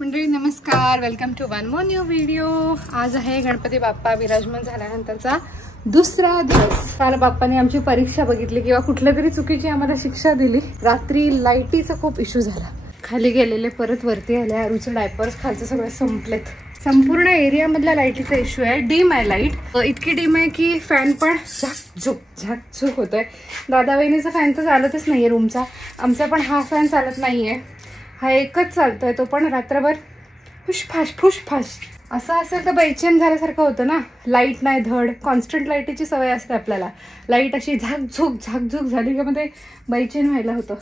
मंडळी नमस्कार, welcome to one more new video. आज आहे गणपती बाप्पा विराजमान झाल्यानंतरचा दुसरा दिवस। काल बाप्पाने आमची परीक्षा बघितली किंवा कुठल्या तरी चुकीची आम्हाला शिक्षा दिली। रात्री लाईटीचा खूप इश्यू झाला, खाली गेलेले परत वरती आले, आरूचे डायपर्स खालचे सगळे संपलेत। संपूर्ण एरिया मधला लाईटीचा इश्यू आहे। डीम आहे लाईट, इतकी डीम आहे की फॅन पण झाकझुक होतोय। दादा वहिनीचा फॅन तर चालतच नाहीये रूमचा, आमचा पण हा फॅन चालत नाहीये, हा एकच चालतोय, तो पण रात्रभर फुसफास। असं असेल तर बेचैन झाल्यासारखं होतं ना। लाईट नाही धड, कॉन्स्टंट लाईटीची सवय असते आपल्याला, लाईट अशी झाकझुक झाली की मध्ये बेचैन व्हायला होतं।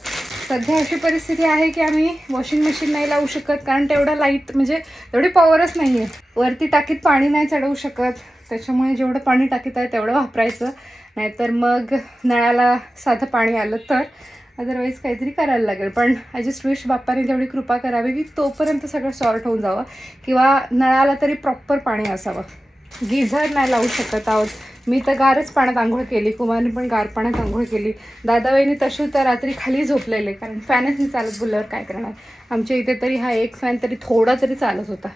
सध्या अशी परिस्थिती आहे की आम्ही वॉशिंग मशीन नाही लावू शकत, कारण तेवढं लाईट म्हणजे तेवढी पॉवरच नाही आहे। वरती टाकीत पाणी नाही चढवू शकत, त्याच्यामुळे जेवढं पाणी टाकीत आहे तेवढं वापरायचं, नाहीतर मग नळाला साधं पाणी आलं तर, अदरवाईज काहीतरी करायला लागेल। पण आय जस्ट विश बाप्पाने तेवढी कृपा करावी की तोपर्यंत सगळं सॉर्ट होऊन जावं, किंवा नळाला तरी प्रॉपर पाणी असावं। गिझर नाही लावू शकत आहोत, मी तर गारच पाण्यात आंघोळ केली, कुमारने पण गार पाण्यात आंघोळ केली। दादा वहिनी तशी तर रात्री खाली झोपलेले, कारण फॅनच नाही चालत, बोलल्यावर काय करणार। आमच्या इथे तरी हा एक फॅन तरी थोडा तरी चालत होता,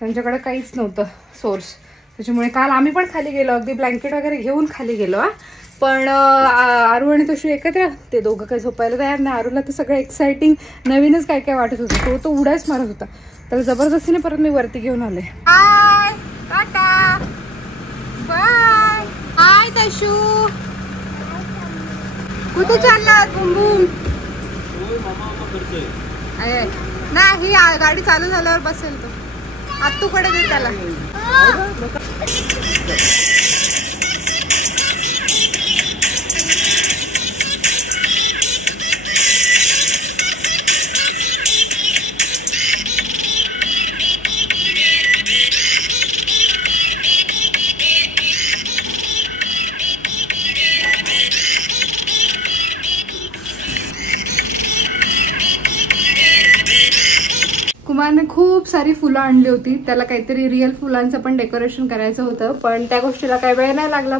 त्यांच्याकडे काहीच नव्हतं सोर्स, त्याच्यामुळे काल आम्ही पण खाली गेलो, अगदी ब्लँकेट वगैरे घेऊन खाली गेलो। पण आरू आणि तशी एकत्र, ते दोघं काही झोपायला तयार नाही। आरूला तर सगळं एक्साइटिंग नवीनच काय काय वाटत होतं, तो उड्याच मारत होता, तर जबरदस्तीने परत मी वरती घेऊन आले। हाय टाटा बाय, हाय तशू, कुठे चाललात बुमबुम? नाही, गाडी चालू झाल्यावर बसेल तो, आत्तूकडे दे त्याला। कुमारने खूप सारी फुलं आणली होती, त्याला काहीतरी रिअल फुलांचं पण डेकोरेशन करायचं होतं, पण त्या गोष्टीला काही वेळ नाही लागला,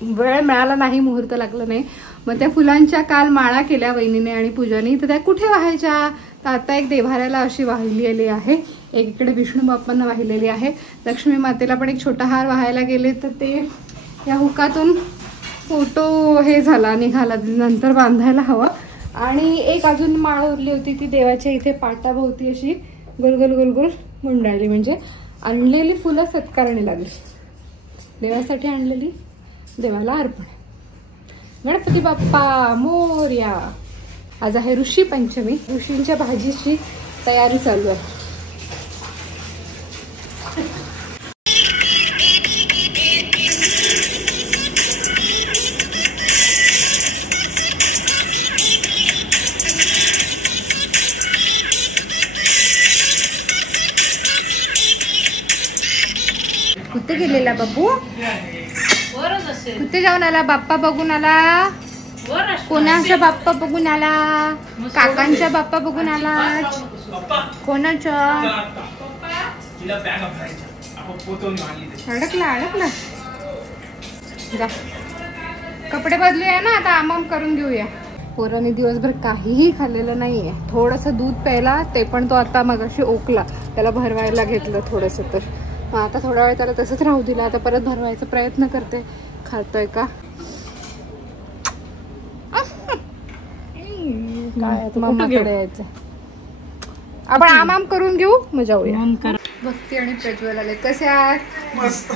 वेळ मिळाला नाही, मुहूर्त लागलं नाही। मग त्या फुलांच्या काल माळा केल्या वहिनीने आणि पूजानी, तर त्या कुठे वाहायच्या, तर आता एक देव्हाऱ्याला अशी वाहिलेली आहे, एक इकडे विष्णू बाप्पांना वाहिलेली आहे, लक्ष्मी मातेला पण एक छोटा हार वाहायला गेले, तर ते या हुकातून फोटो हे झाला निघाला, नंतर बांधायला हवा। आणि एक अजून माळ उरली होती, ती देवाच्या इथे पाटाभोवती अशी गोल गोल गुंडाळली, म्हणजे आणलेली फुलं सत्कारणी लागली, देवासाठी आणलेली, देवाला अर्पण। गणपती बाप्पा मोरया। आज आहे ऋषी पंचमी, ऋषींच्या भाजीची तयारी चालू आहे। कुठे गेलेला बापू? कुठे जाऊन आला? बाप्पा बघून आला? कोणाचा बाप्पा बघून आला? काकांचा बाप्पा बघून आला? कोणाचा? अडकला जा, कपडे बदलूया ना आता, आमाम करून घेऊया। पोराने दिवसभर काहीही खाल्लेलं नाहीये, थोडंसं दूध प्यायला, ते पण तो आता मगाशी ओकला, त्याला भरवायला घेतलं थोडंसं, तर आता थोडा वेळ त्याला तसंच राहू दिला, आता परत भरवायचा प्रयत्न करते, खातोय का काय, मामाकडे यायचं, आपण आमाम करून घेऊ, मग जाऊया। भक्ती आणि प्रज्वल आले, कसे आहात? मस्त।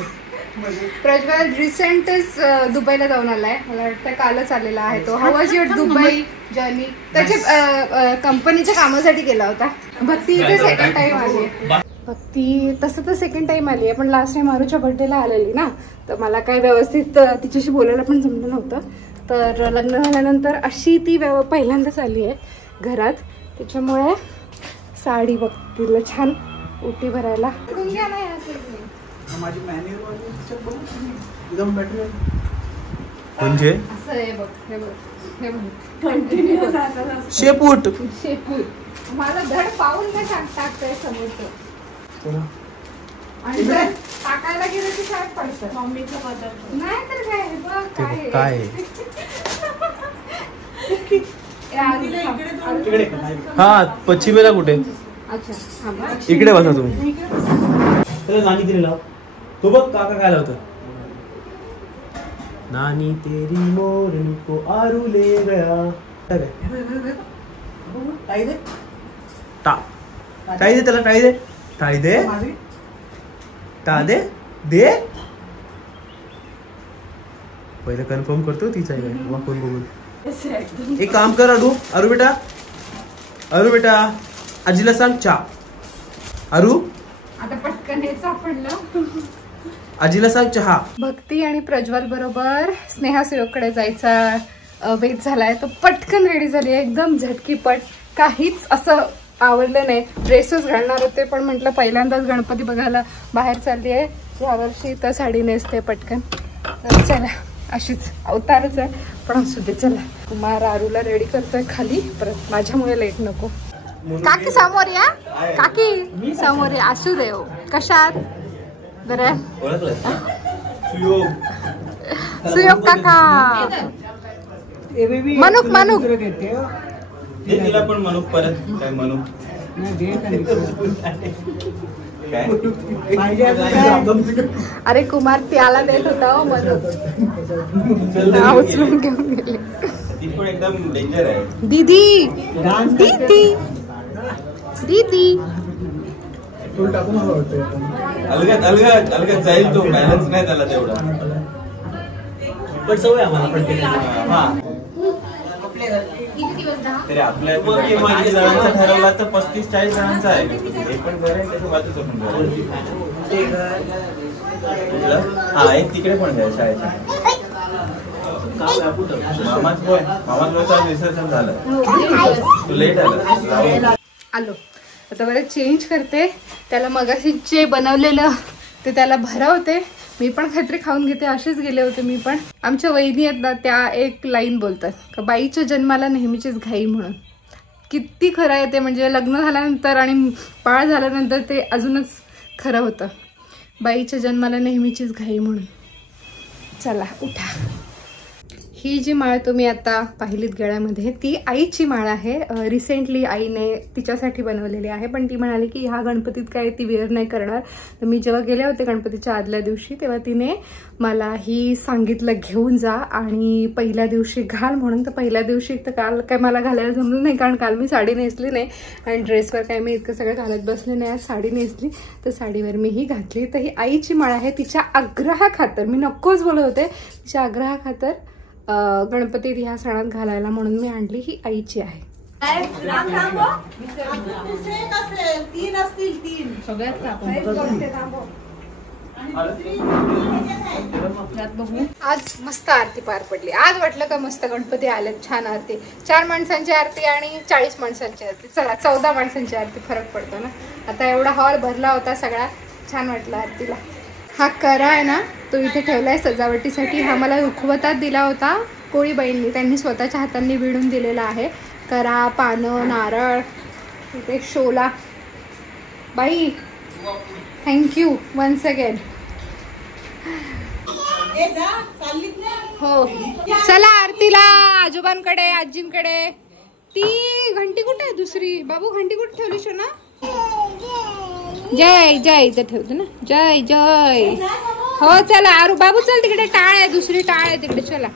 प्रज्वल रिसेंटच दुबईला जाऊन आलाय, मला वाटतं कालच आलेला आहे तो। How was your Dubai journey? त्याच्या कंपनीच्या कामासाठी गेला होता। भक्ती इथे सेकंड टाइम आली, भक्ती तसं तर सेकंड टाइम आली आहे, पण लास्ट टाइम आरूच्या बर्थडेला आलेली ना, तर मला काय व्यवस्थित तिच्याशी बोलायला पण जमलं नव्हतं, तर लग्न झाल्यानंतर अशी ती पहिल्यांदाच आली आहे घरात, त्याच्यामुळे साडी भक्तीला छान उटी भरायला। म्हणजे असं आहे बघ, हे बघ, हे बघ, शेपूट मला धड पाऊल नाही टाकतंय समोरचं, आणि जर टाकायला गेलं की काय पडतं, मम्मीचा पदार्थ नाही तर काय, बघ काय हा पश्चिमेला कुठे इकडे बसा तुम्ही. नानी तरी लाव. तो बघ काका काय लावतो. नानी तेरी मोरनी को आरू ले गया. टाळी दे त्याला. टाळी दे. टाळी दे. टाळ दे. दे. पहिले कन्फर्म करतो तिचा आहे वाकून बघून. एक काम कर अरू. अरू बेटा. अरू बेटा आजीला सांग चहा. अरू आता पटकन हे सापडलं. आजीला सांग चहा. भक्ती आणि प्रज्वल बरोबर स्नेहा सुयोगकडे जायचा वेळ झालाय. तो पटकन रेडी झाली आहे एकदम झटकीपट. काहीच असं आवडलं नाही. ड्रेसेस घालणार होते पण म्हटलं पहिल्यांदाच गणपती बघायला बाहेर चालली आहे. यावर्षी तर साडी नेसते पटकन. चला अशीच अवतारच आहे पण असू दे. चला कुमार आरूला रेडी करतोय खाली. परत माझ्यामुळे लेट नको. काकी समोर या. काकी समोर या. असू दे. कशात बरं. सुयोग काका. मनुक मनुक. तिला पण मनुक परत काय मनुक. अरे कुमार त्याला देत होता मनुक. उचलून घेऊन गेले. ती पण एकदम डेंजर आहे. दीदी दीदी दीदी. अलगत अलगत अलगत जाईल तो. बॅलन्स नाही त्याला तेवढा. पण सवय आम्हाला पण. तरी आपल्या जणांचा ठरवला तर 35-40 जणांचा आहे. हे पण घर आहे त्याच्या बाजूचं पण घर. हा एक तिकडे पण घर शाळेच्या. मामाच बोय विसर्जन झालं. लेट आलं. आलो आता बरं चेंज करते. त्याला मगाशी जे बनवलेलं ते त्याला भरवते. मी पण काहीतरी खाऊन घेते. असेच गेले होते मी पण. आमच्या वहिनी आहेत ना त्या एक लाईन बोलतात का बाईच्या जन्माला नेहमीचीच घाई म्हणून. किती खरं आहे ते. म्हणजे लग्न झाल्यानंतर आणि बाळ झाल्यानंतर ते अजूनच खरं होतं. बाईच्या जन्माला नेहमीचीच घाई म्हणून. चला उठा. ही जी माळ तुम्ही आता पाहिलीत गळ्यामध्ये ती आईची माळ आहे. रिसेंटली आईने तिच्यासाठी बनवलेली आहे. पण ती म्हणाली की ह्या गणपतीत काय ती वेअर नाही करणार. तर मी जेव्हा गेले होते गणपतीच्या आदल्या दिवशी तेव्हा तिने मला ही सांगितलं घेऊन जा आणि पहिल्या दिवशी घाल म्हणून. तर पहिल्या दिवशी तर काल काय मला घालायला जमलं नाही कारण काल मी साडी नेसली नाही आणि ड्रेसवर काय मी इतकं सगळं घालत बसले नाही. आज साडी नेसली तर साडीवर मी ही घातली. तर ही आईची माळ आहे. तिच्या आग्रहाखातर मी नकोच बोलत होते. तिच्या आग्रहाखातर गणपतीत ह्या सणात घालायला म्हणून मी आणली. ही आईची आहे. आज मस्त आरती पार पडली. आज वाटलं का मस्त गणपती आलेत. छान आरती. 4 माणसांची आरती आणि 40 माणसांची आरती. चला 14 माणसांची आरती फरक पडतो ना. आता एवढा हॉल भरला होता सगळा. छान वाटलं आरतीला. हा करा आहे ना तो इथे ठेवलाय सजावटीसाठी. हा मला रुखवतात दिला होता कोळीबाईंनी. त्यांनी स्वतःच्या हातांनी विणून दिलेला आहे. करा, पानं, नारळ, इथे शोला. बाई थँक्यू वन्स अगेन. हो चला आरतीला. आजोबांकडे आजींकडे. ती घंटी कुठे आहे दुसरी. बाबू घंटी कुठे ठेवली शोना. जय जय इथं ठेवतो ना. जय जय. हो चला आरू बाबू चल तिकडे टाळ आहे. दुसरी टाळ आहे तिकडे. चला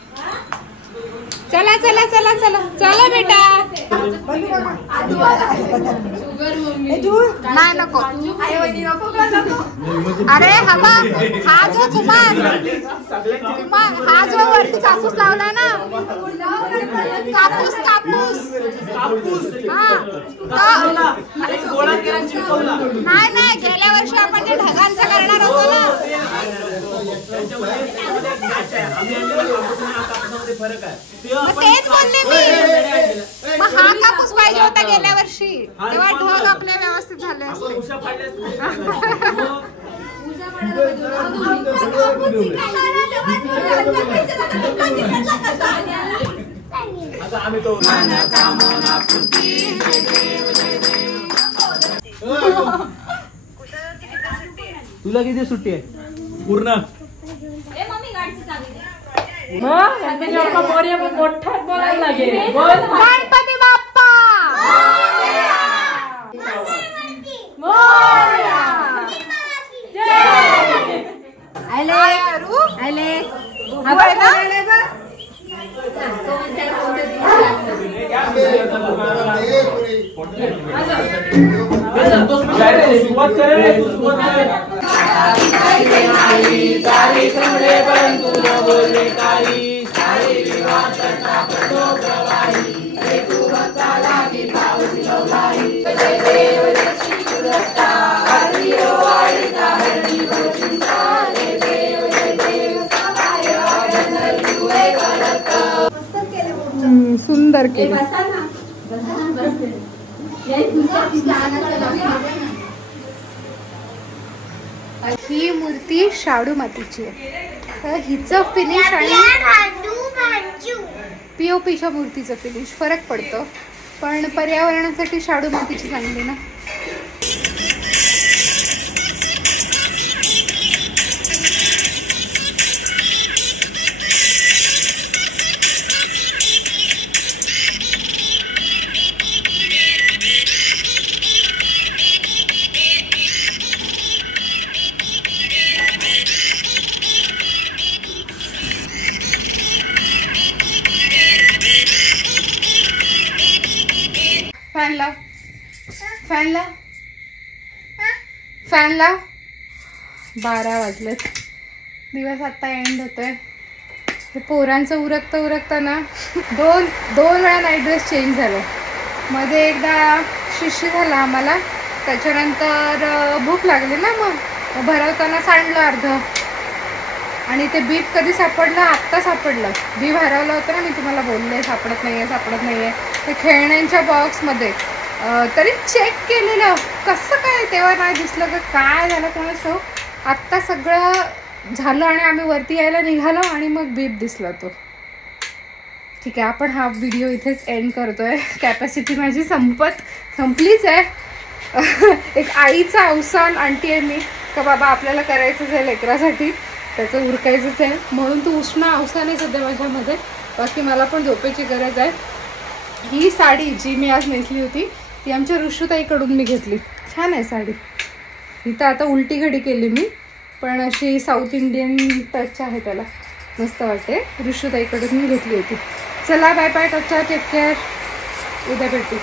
चला चला चला चला चला बेटा. नाही नको. अरे हा जो कुमार हा जो वरती कापूस लावलाय ना. कापूस कापूस. नाही नाही गेल्या वर्षी आपण जे ढगांचं करणार होतो ना. तेच बोलले मी. मग हा कापूस पाहिजे होता गेल्या वर्षी. तेव्हा ढग आपले व्यवस्थित झाले असते. तुला किती सुट्टी आहे पूर्ण. गणपती बाप्पा. आहे ना? सुंदर केलं. ही मूर्ती शाडू मातीची आहे. तर हिचं फिनिश आणि पीओपीच्या मूर्तीचं फिनिश फरक पडतो, पण पर्यावरणासाठी शाडू मातीची चांगली ना. फॅन लाव, फॅन लाव, फॅन लाव. 12 वाजलेत. दिवस आता एंड होतोय. हे पोरांचं उरकता ना दोन वेळा नाईट ड्रेस चेंज झालं. मध्ये एकदा शिशी झाला आम्हाला, त्याच्यानंतर भूक लागली ना, मग भरवताना सांडलं अर्ध. आणि ते बीप कधी सापडलं? आत्ता सापडलं. बीप हरवलं होतं ना, मी तुम्हाला बोलले सापडत नाही आहे. ते खेळण्यांच्या बॉक्समध्ये तरी चेक केलेलं, कसं काय तेव्हा नाही दिसलं का काय झालं कोणाचं. आत्ता सगळं झालं आणि आम्ही वरती यायला निघालो आणि मग बीप दिसला तो. ठीक आहे, आपण हा व्हिडिओ इथेच एंड करतोय. कॅपॅसिटी माझी संपलीच आहे. एक आईचा अवसान आणती आहे मी का बाबा आपल्याला करायचंच आहे लेकरासाठी, त्याचं उरकायचंच आहे म्हणून तू उष्ण अवसान आहे सध्या माझ्यामध्ये. बाकी मला पण झोपेची गरज आहे. ही साडी जी मी आज नेसली होती ती आमच्या ऋषुताईकडून मी घेतली. छान आहे साडी. ही तर आता उलटी घडी केली मी, पण अशी साऊथ इंडियन टच आहे त्याला, मस्त वाटते. ऋषुताईकडून मी घेतली होती. चला बाय बाय, टचा, टेक केअर. उद्या भेटू.